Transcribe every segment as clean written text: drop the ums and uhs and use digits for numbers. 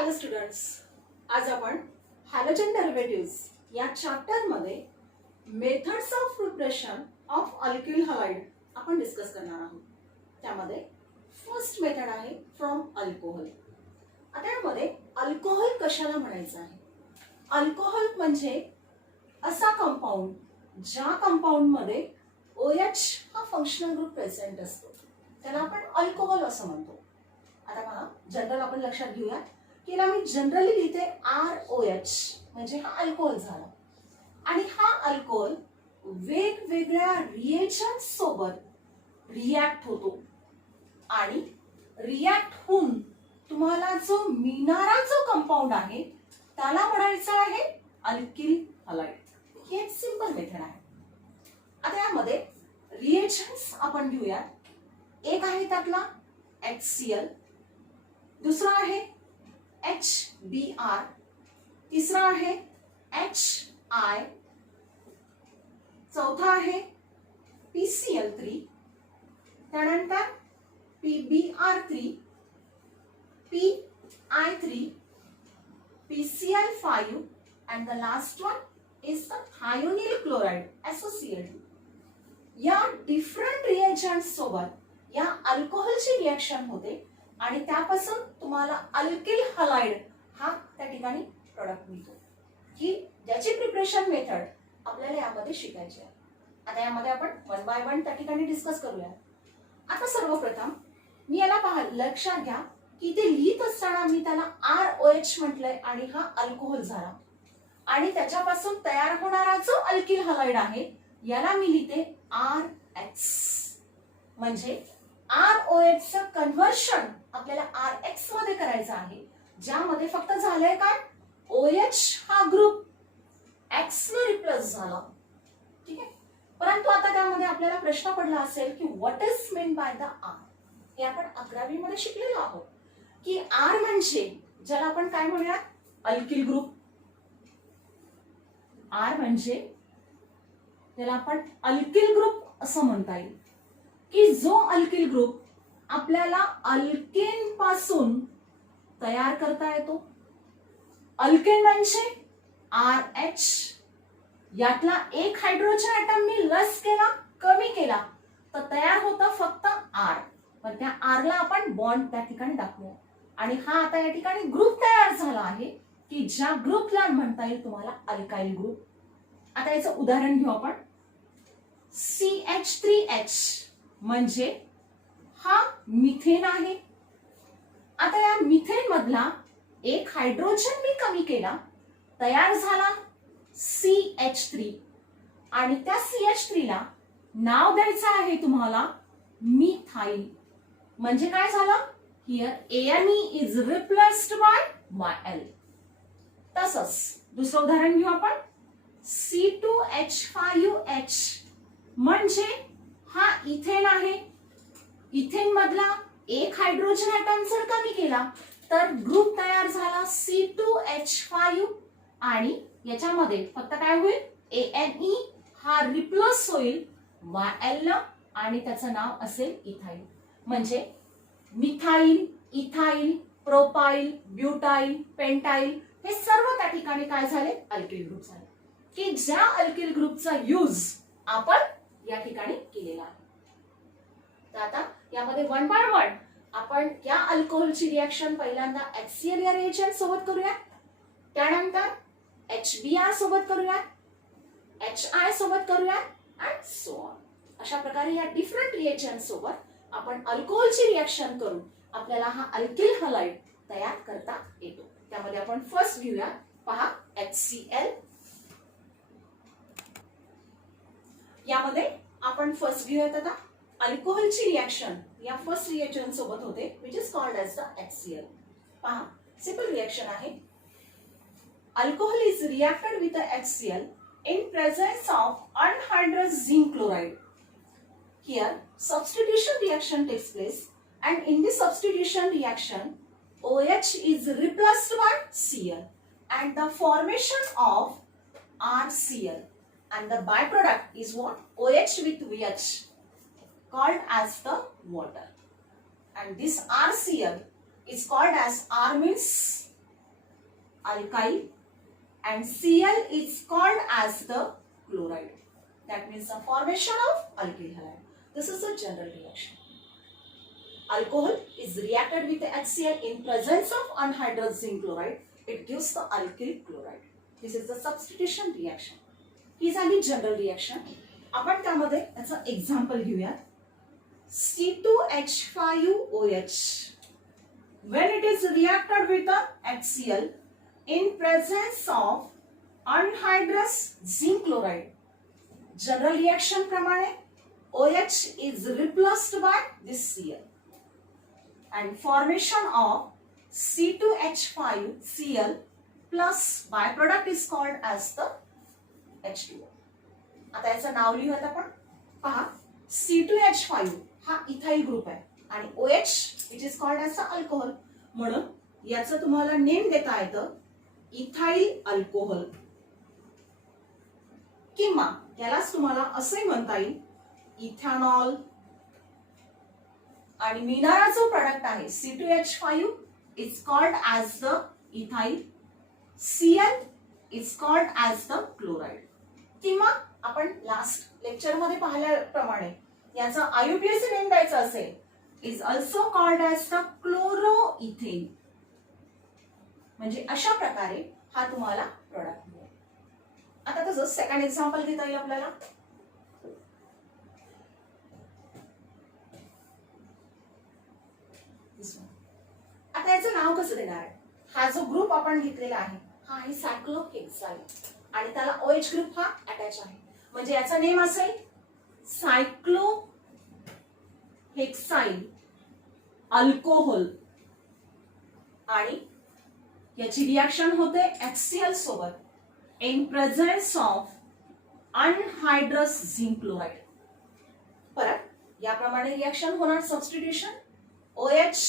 Hello students, आज आपण halogen derivatives या चॅप्टर मध्ये methods of preparation of alkyl halide आपण डिस्कस करणार आहोत. त्यामध्ये फर्स्ट मेथड आहे फ्रॉम अल्कोहोल. आता यामध्ये अल्कोहोल कशाला म्हणायचं आहे? अल्कोहोल म्हणजे असा कंपाऊंड ज्या कंपाऊंड मध्ये OH हा फंक्शनल ग्रुप प्रेझेंट असतो, त्याला आपण अल्कोहोल असं म्हणतो. आता पहा, जनरल आपण लक्षात घेऊया की मी जनरली लिहिते ROH म्हणजे हा अल्कोहोल झाला. आणि हा अल्कोहोल वेगवेगळ्या रिएजंट सोबत रिॲक्ट होतो आणि रिॲक्ट होऊन तुम्हाला जो मिळणारा जो कंपाऊंड आहे त्याला म्हणायचं आहे अल्किल हलाइड. ही एक सिंपल मेथड आहे. आता यामध्ये रिएजंट्स आपण घेऊया. एक आहे त्यातला HCl, दुसरा आहे HBr, तिसरा आहे HI, चौथा आहे PCl3, त्यानंतर PBr3, PI3, PCl5 and the last one is the thionyl chloride SOCl2. या डिफरंट रिएजंट्स सोबत या अल्कोहोलची रिएक्शन होते आणि त्यापासून तुम्हाला अल्किल हलाइड हा त्या ठिकाणी प्रोडक्ट मिळतो, की ज्याची प्रिपरेशन मेथड आपल्याला यामध्ये शिकायची आहे. आता यामध्ये आपण वन बाय वन त्या ठिकाणी डिस्कस करूया. आता सर्वप्रथम मी याला लक्षात घ्या की ते लिहित असताना मी त्याला ROH म्हटलंय आणि हा अल्कोहोल झाला आणि त्याच्यापासून तयार होणारा जो अल्किल हलाइड आहे याला मी लिहिते RH. म्हणजे ROH चं कन्व्हर्शन आपल्याला RH मध्ये करायचं आहे, ज्यामध्ये फक्त झालंय काय, OH हा ग्रुप X ने रिप्लेस झाला. ठीक आहे. परंतु आता त्यामध्ये आपल्याला प्रश्न पडला असेल की what is mean by the R. हे आपण 11वी मध्ये शिकलेलो आहोत की R म्हणजे ज्याला आपण काय म्हणूया, अल्किल ग्रुप. R म्हणजे त्याला आपण अल्किल ग्रुप असं म्हणता येईल, की जो अल्किल ग्रुप आपल्याला अल्केन पासून तयार करता येतो. अल्केन म्हणजे RH. यातला एक हायड्रोजन ॲटम मी लेस केला, कमी केला तर तयार होता फक्त R. पण त्या R ला आपण बॉन्ड त्या ठिकाणी दाखवूया आणि हा आता या ठिकाणी ग्रुप तयार झाला आहे की ज्या ग्रुपला म्हणता येईल तुम्हाला अल्काइल ग्रुप. आता याचं उदाहरण घेऊ आपण. CH3H म्हणजे हा मिथेन आहे. आता या मिथेन मधला एक हायड्रोजन मी कमी केला, तयार झाला CH3 आणि त्या CH3 ला नाव द्यायचं आहे तुम्हाला मिथाइल. म्हणजे काय झालं, here ANE is replaced by Yl. तसंच दुसरं उदाहरण घेऊ आपण. C2H5H म्हणजे हा इथेन आहे. इथेन मधला एक हायड्रोजन ॲटम जर कमी केला तर ग्रुप तयार झाला C2H5 आणि याच्यामध्ये फक्त काय होईल, ANE हा रिप्लेस होईल Yl ला आणि त्याचं नाव असेल इथाइल. म्हणजे methyl, ethyl, propyl, butyl, pentyl हे सर्व त्या ठिकाणी काय झाले, अल्किल ग्रुप झाले, की ज्या अल्किल ग्रुपचा यूज आपण या ठिकाणी केलेला आहे. तर आता यामध्ये वन बाय वन आपण या अल्कोहोलची रिएक्शन पहिल्यांदा HCl या रिएजंट सोबत करूया, त्यानंतर HBr सोबत करूया, HI सोबत करूया अँड सो ऑन. अशा प्रकारे या डिफरंट रिएजंट सोबत आपण अल्कोहोलची रिएक्शन करून आपल्याला हा अल्किल हलाइड तयार करता येतो. त्यामध्ये आपण फर्स्ट घेऊया, पहा HCl. यामध्ये आपण फर्स्ट घेऊयात आता अल्कोहोलची रिएक्शन या फर्स्ट रिएजंट सोबत होते, which is called as the HCl. पहा, सिंपल रिएक्शन आहे. Alcohol is reacted with HCl in presence of anhydrous zinc chloride. Here substitution reaction takes place and in this substitution reaction OH is replaced by Cl and the formation of RCl and the byproduct is what, OH with VH, called as the water. And this RCl is called as, R means alkyl and Cl is called as the chloride. That means the formation of alkyl halide. This is a general reaction. Alcohol is reacted with the HCl in presence of anhydrous zinc chloride. It gives the alkyl chloride. This is the substitution reaction. ही झाली general reaction. आपण त्यामध्ये याचा example घेऊया. C2H5OH when it is reacted with the HCl in presence of anhydrous zinc chloride, general reaction प्रमाणे OH is replaced by this Cl and formation of C2H5Cl plus byproduct is called as the H2O. आता याचं नाव लिहूयात आपण. पहा, C2H5 हा ethyl group आहे आणि OH which is called as alcohol, म्हणून याचं तुम्हाला नेम देता येतं इथाइल अल्कोहोल किंवा यालाच तुम्हाला असे म्हणता येईल इथेनॉल. आणि मिळणारा जो प्रोडक्ट आहे C2H5 is called as the ethyl, Cl is called as the chloride. किंवा आपण लास्ट लेक्चर मध्ये पाहिल्याप्रमाणे याचा आयुपीएसी नेम द्यायचा असेल is also called as the chloroethane. म्हणजे अशा प्रकारे हा तुम्हाला प्रोडक्ट मिळेल. आता तसं सेकंड एक्झाम्पल घेता येईल आपल्याला. आता याचं नाव कसं देणार आहे. हा जो ग्रुप आपण घेतलेला आहे हा आहे सायक्लोहेक्साइल आणि त्याला OH ग्रुप हा अटॅच आहे, म्हणजे याचा नेम असेल सायक्लोहेक्साइल अल्कोहोल आणि याची रिएक्शन होते HCl सोबत in presence of anhydrous zinc chloride. परत याप्रमाणे रिएक्शन होणार substitution. OH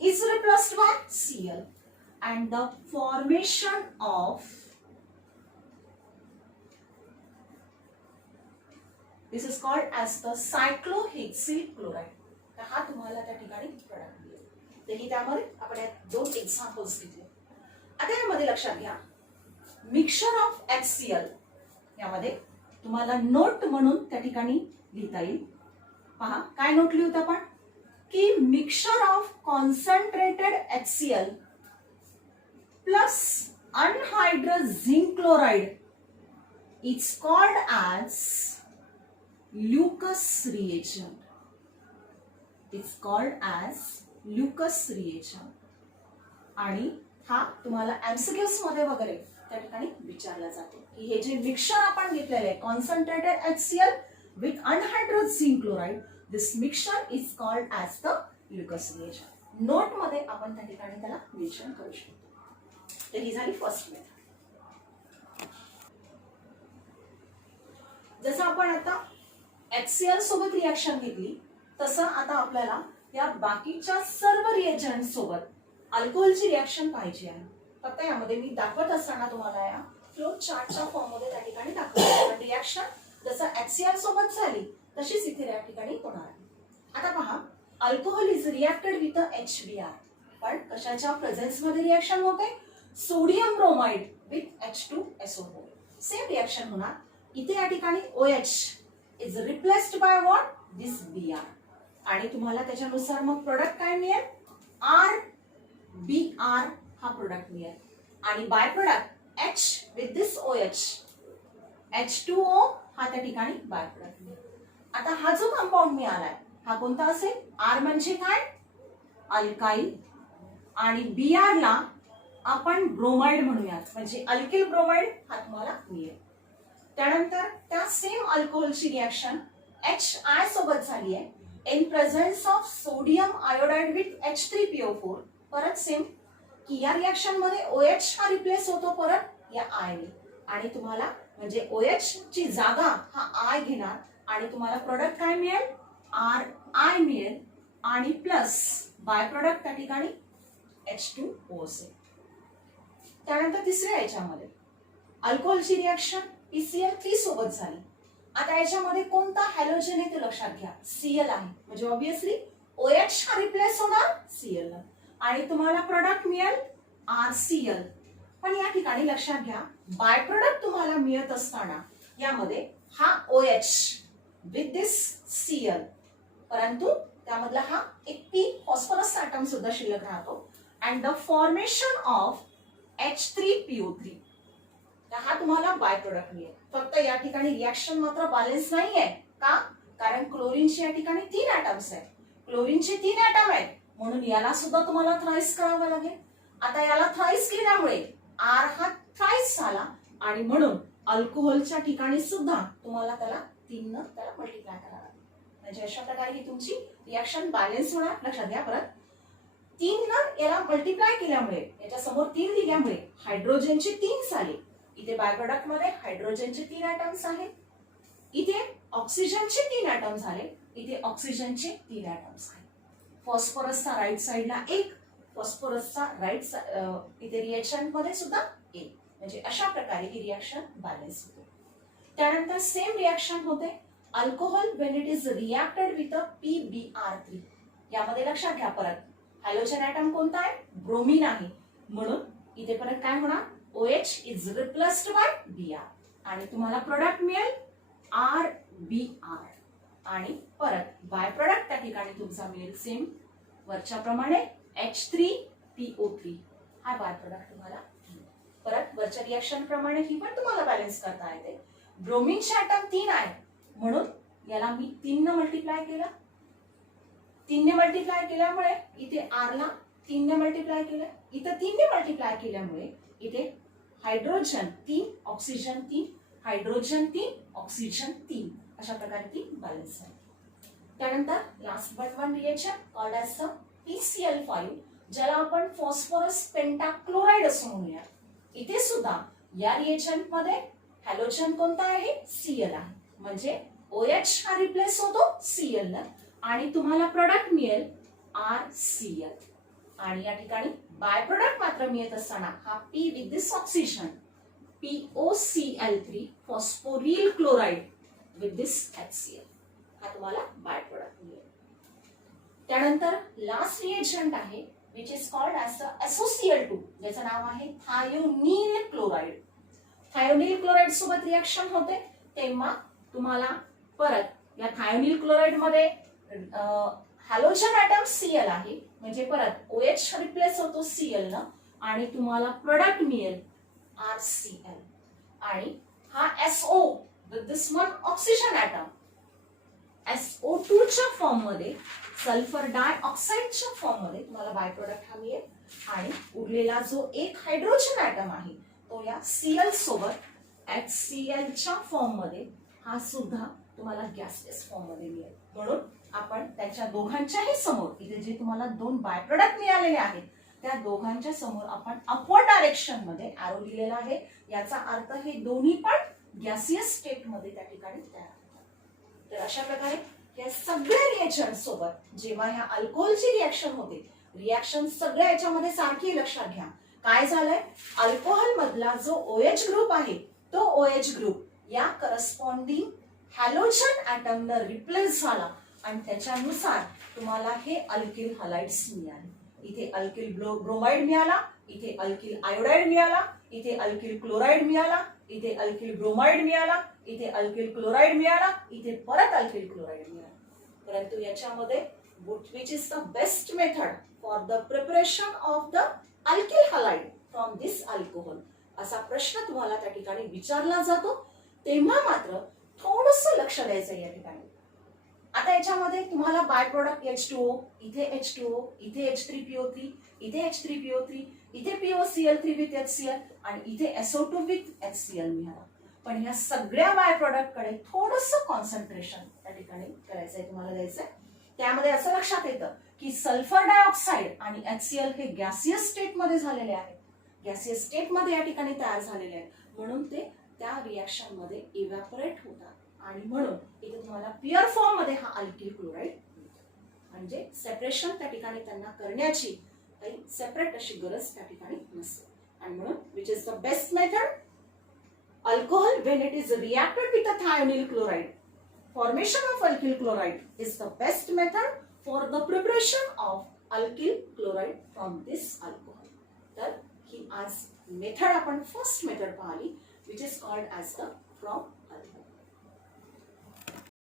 is replaced by Cl and the formation of this is called as the cyclohexyl chloride. तर हा तुम्हाला त्या ठिकाणी प्रोडक्ट मिळेल. तर ही त्यामध्ये आपण दोन एक्झाम्पल्स घेतले. आता यामध्ये लक्षात घ्या मिक्सचर ऑफ HCl यामध्ये तुम्हाला नोट म्हणून त्या ठिकाणी लिहिता येईल. पहा काय नोट लिहूत आपण की mixture of concentrated HCl plus anhydrous zinc chloride is called as Lucas reagent. It's called as Lucas reagent. आणि हा तुम्हाला एमसीक्यूज मध्ये वगैरे त्या ठिकाणी विचारला जातो की हे जे मिक्सचर आपण घेतलेले आहे concentrated HCl with anhydrous zinc chloride, this mixture is called as the Lucas reagent. Note मध्ये आपण त्या ठिकाणी त्याला मेन्शन करू शकतो. तर ही झाली फर्स्ट मेथड. जसं आपण आता HCl सोबत रिएक्शन घेतली तसं आता आपल्याला या बाकीच्या सर्व रिएजंट सोबत अल्कोहोलची रिएक्शन पाहिजे आहे. फक्त यामध्ये मी दाखवत असताना तुम्हाला या फ्लो चार्टच्या फॉर्म मध्ये त्या ठिकाणी दाखवतो. रिएक्शन जसं HCl सोबत झाली तशीच इथे या ठिकाणी होणार आहे. आता पहा alcohol is reacted with HBr, पण कशाच्या प्रेझेन्स मध्ये रिएक्शन होते sodium bromide with H2SO4. Same reaction होणार. इथे या ठिकाणी OH is replaced by what this Br आणि तुम्हाला त्याच्यानुसार मग प्रोडक्ट काय मिळेल RBr हा प्रोडक्ट मिळेल आणि by product H with this OH H2O हा त्या ठिकाणी बाय प्रोडक्ट मिळेल. आता हा जो कंपाऊंड मिळालाय हा कोणता असेल R म्हणजे काय अल्काइल आणि Br ला आपण ब्रोमाइड म्हणूयात, म्हणजे अल्किल ब्रोमाइड हा तुम्हाला मिळेल. त्यानंतर त्या सेम अल्कोहोलची रिएक्शन HI सोबत झाली आहे in presence of sodium iodide with H3PO4. परत सेम की या रिएक्शन मध्ये OH हा रिप्लेस होतो परत या I ने आणि तुम्हाला म्हणजे OH ची जागा हा I घेणार आणि तुम्हाला प्रोडक्ट काय मिळेल RI मिळेल आणि प्लस बाय प्रोडक्ट त्या ठिकाणी H2O असेल. त्यानंतर तिसऱ्या याच्यामध्ये अल्कोहोलची रिएक्शन PCl3 सोबत झाली. आता याच्यामध्ये कोणता हॅलोजन आहे ते लक्षात घ्या Cl आहे, म्हणजे ऑब्विसली OH हा रिप्लेस होणार Cl आणि तुम्हाला प्रोडक्ट मिळेल RCl पण या ठिकाणी लक्षात घ्या, बाय प्रोडक्ट तुम्हाला मिळत असताना यामध्ये हा OH विथ दिस Cl, परंतु त्यामधला हा एक P फॉस्फरस ॲटम सुद्धा शिल्लक राहतो and the formation of H3PO3. हा तुम्हाला बाय प्रोडक्ट मिळेल. फक्त या ठिकाणी रिॲक्शन मात्र बॅलन्स नाहीये. का? कारण क्लोरीनचे या ठिकाणी 3 ॲटम्स आहेत. क्लोरीनचे 3 ॲटम आहेत, म्हणून याला सुद्धा तुम्हाला थ्राईस करावं लागेल. आता याला थ्राईस केल्यामुळे R हा थ्राईस झाला आणि म्हणून अल्कोहोलच्या ठिकाणी सुद्धा तुम्हाला त्याला 3 न त्याला मल्टिप्लाय करावं लागेल. म्हणजे अशा प्रकारे ही तुमची रिॲक्शन बॅलन्स होणार. लक्षात घ्या परत, 3 न याला मल्टिप्लाय केल्यामुळे, याच्या समोर 3 दिल्यामुळे हायड्रोजनचे 3 झाले. इथे बाय प्रोडक्ट मध्ये हायड्रोजनचे 3 ॲटम्स आहेत. इथे ऑक्सिजनचे 3 ॲटम झाले. इथे ऑक्सिजनचे 3 ॲटम्स आहेत. फॉस्फरसचा राईट साइडला 1, फॉस्फरसचा राईट इथे रिएक्शन मध्ये सुद्धा 1. म्हणजे अशा प्रकारे ही रिएक्शन बॅलन्स होते. त्यानंतर सेम रिएक्शन होते alcohol when it is reacted with a PbR3. यामध्ये लक्षात घ्या परत, हॅलोजन ॲटम कोणता आहे? ब्रोमीन आहे. म्हणून इथे परत काय होणार? OH is replaced by Br आणि तुम्हाला प्रोडक्ट मिळेल RBr. आणि परत बाय प्रोडक्ट त्या ठिकाणी तुमचा मिळेल सेम वरच्या प्रमाणे H3PO3. हा बाय प्रोडक्ट तुम्हाला परत वरच्या रिएक्शन प्रमाणे ही पण तुम्हाला बॅलन्स करता येते. ब्रोमीनचे ॲटम 3 आहे, म्हणून याला मी 3 ने मल्टिप्लाय केलं. 3 ने मल्टिप्लाय केल्यामुळे इथे R ला 3 ने मल्टिप्लाय केलं. इथे 3 ने मल्टिप्लाय केल्यामुळे इथे हायड्रोजन 3, ऑक्सिजन 3, हायड्रोजन 3, ऑक्सिजन 3 अशा प्रकारे ती बॅलन्स आहे. त्यानंतर last but one reaction called as the PCl5, ज्याला आपण फॉस्फरस पेंटाक्लोराइड असं म्हणूया. इथे सुद्धा या रिएक्शन मध्ये हॅलोजन कोणता आहे? Cl आहे. म्हणजे OH हा रिप्लेस होतो Cl न आणि तुम्हाला प्रोडक्ट मिळेल RCl. आणि या ठिकाणी बाय प्रोडक्ट मात्र मिळत असताना हा P with this oxygen POCl3 phosphoryl chloride with this HCl. हा तुम्हाला बाय प्रोडक्ट मिळेल. त्यानंतर लास्ट रिएजंट आहे which is called as the SOCl2, ज्याचं नाव आहे थायोनील क्लोराइड. थायोनील क्लोराइड सोबत रिएक्शन होते तेव्हा तुम्हाला परत या थायोनील क्लोराइड मध्ये हॅलोजन ॲटम Cl आहे, म्हणजे परत OH रिप्लेस होतो Cl न आणि तुम्हाला प्रोडक्ट मिळेल RCl. आणि हा SO with this one oxygen atom SO2 च्या फॉर्म मध्ये, सल्फर डायऑक्साइडच्या फॉर्म मध्ये तुम्हाला बाय प्रोडक्ट हा मिळेल. आणि उरलेला जो एक हायड्रोजन ॲटम आहे तो या Cl सोबत HCl च्या फॉर्म मध्ये हा सुद्धा तुम्हाला गॅसियस फॉर्म मध्ये मिळेल. म्हणून आपण त्यांच्या दोघांच्याही समोर इथे जे तुम्हाला 2 बाय प्रोडक्ट मिळालेले आहेत त्या दोघांच्या समोर आपण अपवर्ड डायरेक्शन मध्ये एरो लिहिलेला आहे. याचा अर्थ हे दोन्ही पण गॅसियस स्टेट मध्ये त्या ठिकाणी तयार होतात. तर अशा प्रकारे या सगळ्या रिएक्शन सोबत जेव्हा ह्या अल्कोहोलची रिएक्शन होते, रिएक्शन सगळ्या याच्यामध्ये सारखी लक्षात घ्या. काय झालंय? अल्कोहोल मधला जो OH ग्रुप आहे तो OH ग्रुप या करस्पॉन्डिंग हॅलोजन ॲटम न रिप्लेस झाला आणि त्याच्यानुसार तुम्हाला हे अल्किल हलाइड्स मिळाले. इथे अल्किल ब्रोमाइड मिळाला, इथे अल्किल आयोडाइड मिळाला, इथे अल्किल क्लोराइड मिळाला, इथे अल्किल ब्रोमाइड मिळाला, इथे अल्किल क्लोराइड मिळाला, इथे परत अल्किल क्लोराइड मिळाला. परंतु याच्यामध्ये which is the best method for the preparation of the alkyl halide from this alcohol असा प्रश्न तुम्हाला त्या ठिकाणी विचारला जातो. तेव्हा मात्र थोडंसं लक्ष द्यायचं या ठिकाणी. आता याच्यामध्ये तुम्हाला बाय प्रोडक्ट H2O, इथे H2O, इथे H3PO3, इथे H3PO3, इथे POCl3 विथ HCl आणि इथे SO2 विथ HCl मिळाला. पण या सगळ्या बाय प्रोडक्ट कडे थोडंसं कॉन्सन्ट्रेशन त्या ठिकाणी करायचंय, तुम्हाला द्यायचंय. त्यामध्ये असं लक्षात येतं की सल्फर डायऑक्साइड आणि HCl हे गॅसियस स्टेट मध्ये झालेले आहेत. गॅसियस स्टेट मध्ये या ठिकाणी तयार झालेले आहेत, म्हणून ते त्या रिएक्शन मध्ये इव्हॅपोरेट होतात आणि म्हणून इथे तुम्हाला प्युअर फॉर्म मध्ये हा अल्किल क्लोराइड मिळतो. म्हणजे सेपरेशन त्या ठिकाणी त्यांना करण्याची काही सेपरेट अशी गरज त्या ठिकाणी नसते. आणि म्हणून which is the best method? Alcohol when it is reacted with a thionyl chloride, formation of alkyl chloride is the best method for the preparation of alkyl chloride from this alcohol. तर ही आज method आपण first method पाहिली which is called as the from